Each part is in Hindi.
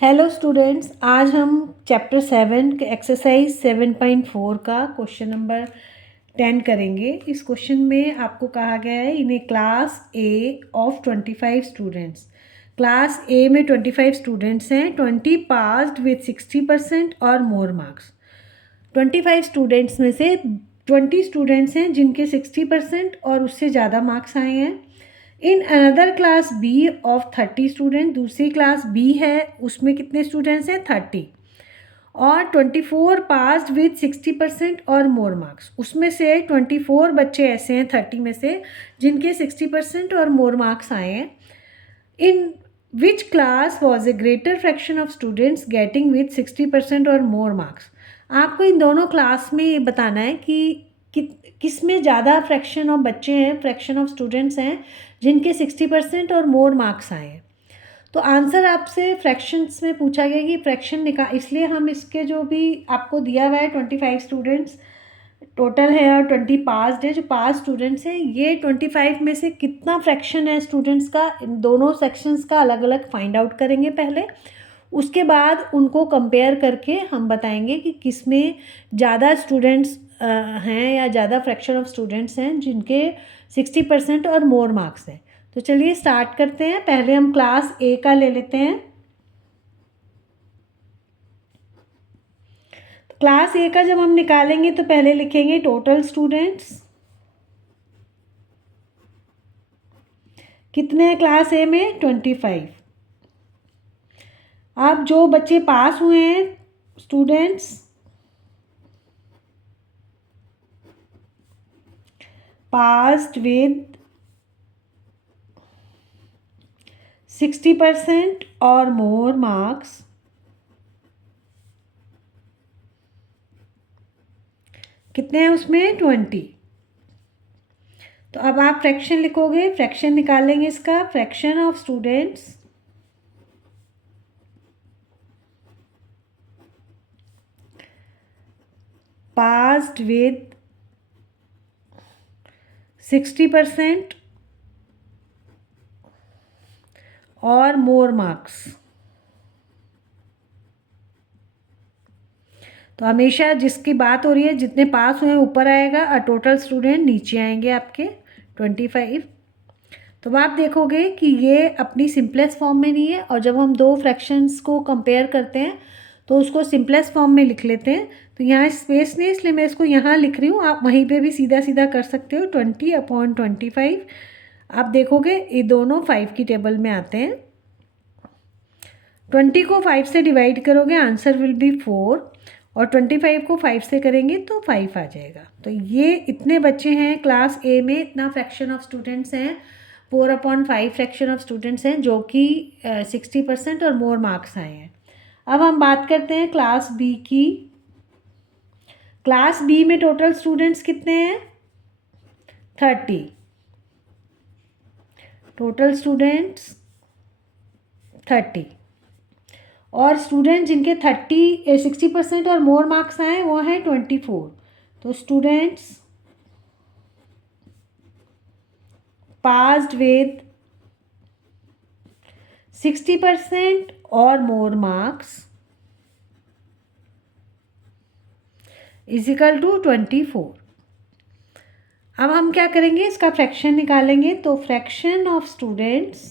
हेलो स्टूडेंट्स, आज हम चैप्टर 7 के एक्सरसाइज 7.4 का क्वेश्चन नंबर 10 करेंगे। इस क्वेश्चन में आपको कहा गया है in a class A of 25 students. Class A में 25 स्टूडेंट्स हैं, 20 पास्ड विथ 60% और मोर मार्क्स। 25 स्टूडेंट्स में से 20 स्टूडेंट्स हैं जिनके 60% और उससे ज़्यादा मार्क्स आए हैं। In another class B of 30 student, दूसरी क्लास बी है, उसमें कितने स्टूडेंट्स हैं 30 और 24 पास्ड विथ 60% और मोर मार्क्स। उसमें से 24 बच्चे ऐसे हैं 30 में से जिनके 60% और मोर मार्क्स आए हैं। In which class was a greater fraction of students getting with 60% और मोर मार्क्स। आपको इन दोनों क्लास में ये बताना है कि किस में ज़्यादा फ्रैक्शन ऑफ बच्चे हैं, फ्रैक्शन ऑफ स्टूडेंट्स हैं जिनके 60% और मोर मार्क्स आए हैं। तो आंसर आपसे फ्रैक्शंस में पूछा गया कि फ्रैक्शन निकाल, इसलिए हम इसके जो भी आपको दिया हुआ है 25 स्टूडेंट्स टोटल है और 20 पास्ड है। जो पास स्टूडेंट्स हैं ये 25 में से कितना फ्रैक्शन है स्टूडेंट्स का, इन दोनों सेक्शंस का अलग अलग फाइंड आउट करेंगे पहले। उसके बाद उनको कंपेयर करके हम बताएंगे कि किस में ज़्यादा स्टूडेंट्स हैं या ज़्यादा फ्रैक्शन ऑफ स्टूडेंट्स हैं जिनके 60% और मोर मार्क्स हैं। तो चलिए स्टार्ट करते हैं। पहले हम क्लास ए का ले लेते हैं। तो क्लास ए का जब हम निकालेंगे तो पहले लिखेंगे टोटल स्टूडेंट्स कितने हैं क्लास ए में 25। अब जो बच्चे पास हुए हैं स्टूडेंट्स पास्ड विद 60% और मोर मार्क्स कितने हैं उसमें 20। तो अब आप फ्रैक्शन लिखोगे, फ्रैक्शन निकालेंगे इसका। Fraction of students passed with 60% और मोर मार्क्स। तो हमेशा जिसकी बात हो रही है जितने पास हुए ऊपर आएगा और टोटल स्टूडेंट नीचे आएंगे आपके 25। तो आप देखोगे कि ये अपनी सिंपलेस्ट फॉर्म में नहीं है, और जब हम दो फ्रैक्शंस को कंपेयर करते हैं तो उसको सिंपलेस्ट फॉर्म में लिख लेते हैं। तो यहाँ स्पेस नहीं, इसलिए मैं इसको यहाँ लिख रही हूँ। आप वहीं पे भी सीधा सीधा कर सकते हो, 20/25। आप देखोगे ये दोनों 5 की टेबल में आते हैं। 20 को 5 से डिवाइड करोगे आंसर विल बी 4, और 25 को 5 से करेंगे तो 5 आ जाएगा। तो ये इतने बच्चे हैं क्लास ए में, इतना फ्रैक्शन ऑफ स्टूडेंट्स हैं, 4/5 फ्रैक्शन ऑफ स्टूडेंट्स हैं जो कि 60% और मोर मार्क्स आए हैं। अब हम बात करते हैं क्लास बी की। क्लास बी में टोटल स्टूडेंट्स कितने हैं 30। टोटल स्टूडेंट्स 30 और स्टूडेंट जिनके 60% और मोर मार्क्स आए वो हैं 24। तो स्टूडेंट्स पास्ड विद 60% और मोर मार्क्स इजिकल टू 24। अब हम क्या करेंगे, इसका फ्रैक्शन निकालेंगे। तो fraction of students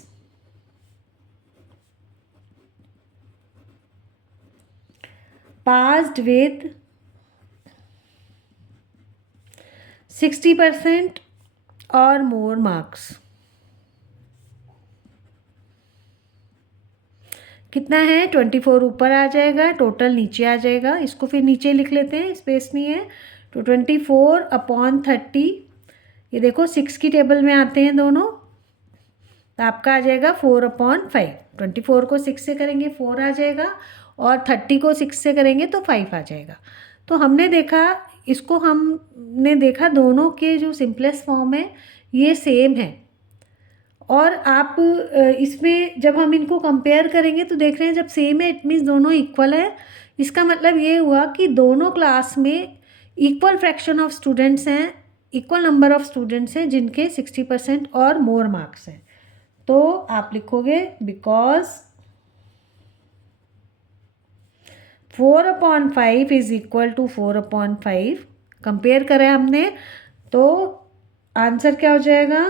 passed with 60% और मोर मार्क्स कितना है 24 ऊपर आ जाएगा, टोटल नीचे आ जाएगा। इसको फिर नीचे लिख लेते हैं, स्पेस नहीं है। तो 24/30, ये देखो 6 की टेबल में आते हैं दोनों। तो आपका आ जाएगा 4/5। 24 को 6 से करेंगे 4 आ जाएगा, और 30 को 6 से करेंगे तो 5 आ जाएगा। तो हमने देखा, इसको हमने देखा दोनों के जो सिंपलेस्ट फॉर्म है ये सेम है। और आप इसमें जब हम इनको कंपेयर करेंगे तो देख रहे हैं जब सेम है इट मीन्स दोनों इक्वल है। इसका मतलब ये हुआ कि दोनों क्लास में इक्वल फ्रैक्शन ऑफ स्टूडेंट्स हैं, इक्वल नंबर ऑफ स्टूडेंट्स हैं जिनके 60% और मोर मार्क्स हैं। तो आप लिखोगे because 4/5 is equal to 4/5 compare करें हमने, तो आंसर क्या हो जाएगा?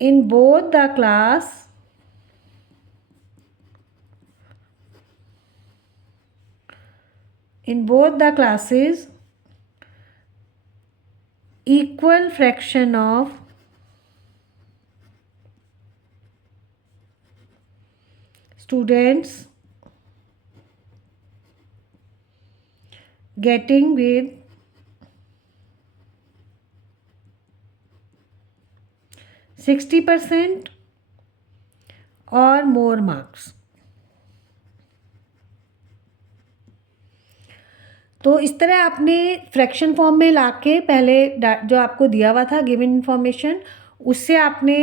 In both the class in both the classes equal fraction of students getting with 60% or more marks। तो इस तरह आपने फ्रैक्शन फॉर्म में लाके पहले जो आपको दिया हुआ था गिवन इन्फॉर्मेशन, उससे आपने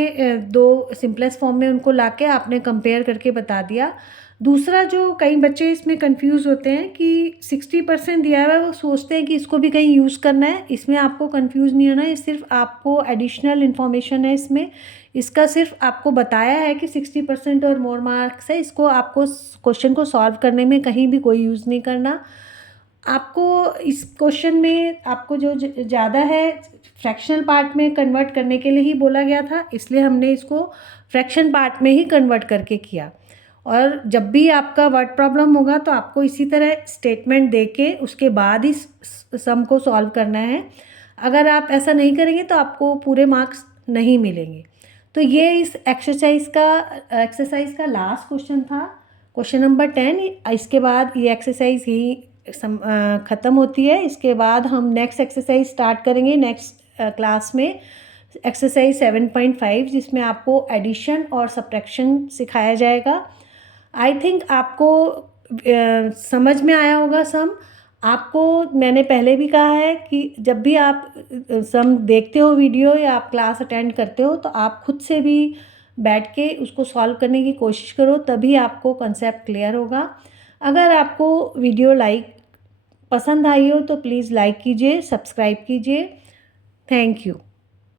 दो सिंपलेस्ट फॉर्म में उनको लाके आपने कंपेयर करके बता दिया। दूसरा, जो कई बच्चे इसमें कंफ्यूज होते हैं कि 60% दिया हुआ है, वो सोचते हैं कि इसको भी कहीं यूज़ करना है। इसमें आपको कंफ्यूज नहीं होना है, सिर्फ आपको एडिशनल इन्फॉर्मेशन है इसमें। इसका सिर्फ आपको बताया है कि 60% और मोर मार्क्स है, इसको आपको क्वेश्चन को सॉल्व करने में कहीं भी कोई यूज़ नहीं करना। आपको इस क्वेश्चन में आपको जो ज़्यादा है फ्रैक्शनल पार्ट में कन्वर्ट करने के लिए ही बोला गया था, इसलिए हमने इसको फ्रैक्शन पार्ट में ही कन्वर्ट करके किया। और जब भी आपका वर्ड प्रॉब्लम होगा तो आपको इसी तरह स्टेटमेंट देके उसके बाद ही सम को सॉल्व करना है। अगर आप ऐसा नहीं करेंगे तो आपको पूरे मार्क्स नहीं मिलेंगे। तो ये इस एक्सरसाइज का लास्ट क्वेश्चन था, क्वेश्चन नंबर 10। इसके बाद ये एक्सरसाइज ही ख़त्म होती है। इसके बाद हम नेक्स्ट एक्सरसाइज स्टार्ट करेंगे नेक्स्ट क्लास में, एक्सरसाइज 7.5, जिसमें आपको एडिशन और सब्ट्रैक्शन सिखाया जाएगा। आई थिंक आपको समझ में आया होगा सम। आपको मैंने पहले भी कहा है कि जब भी आप सम देखते हो वीडियो या आप क्लास अटेंड करते हो, तो आप खुद से भी बैठ के उसको सॉल्व करने की कोशिश करो, तभी आपको कंसेप्ट क्लियर होगा। अगर आपको वीडियो पसंद आई हो तो प्लीज़ लाइक कीजिए, सब्सक्राइब कीजिए। Thank you.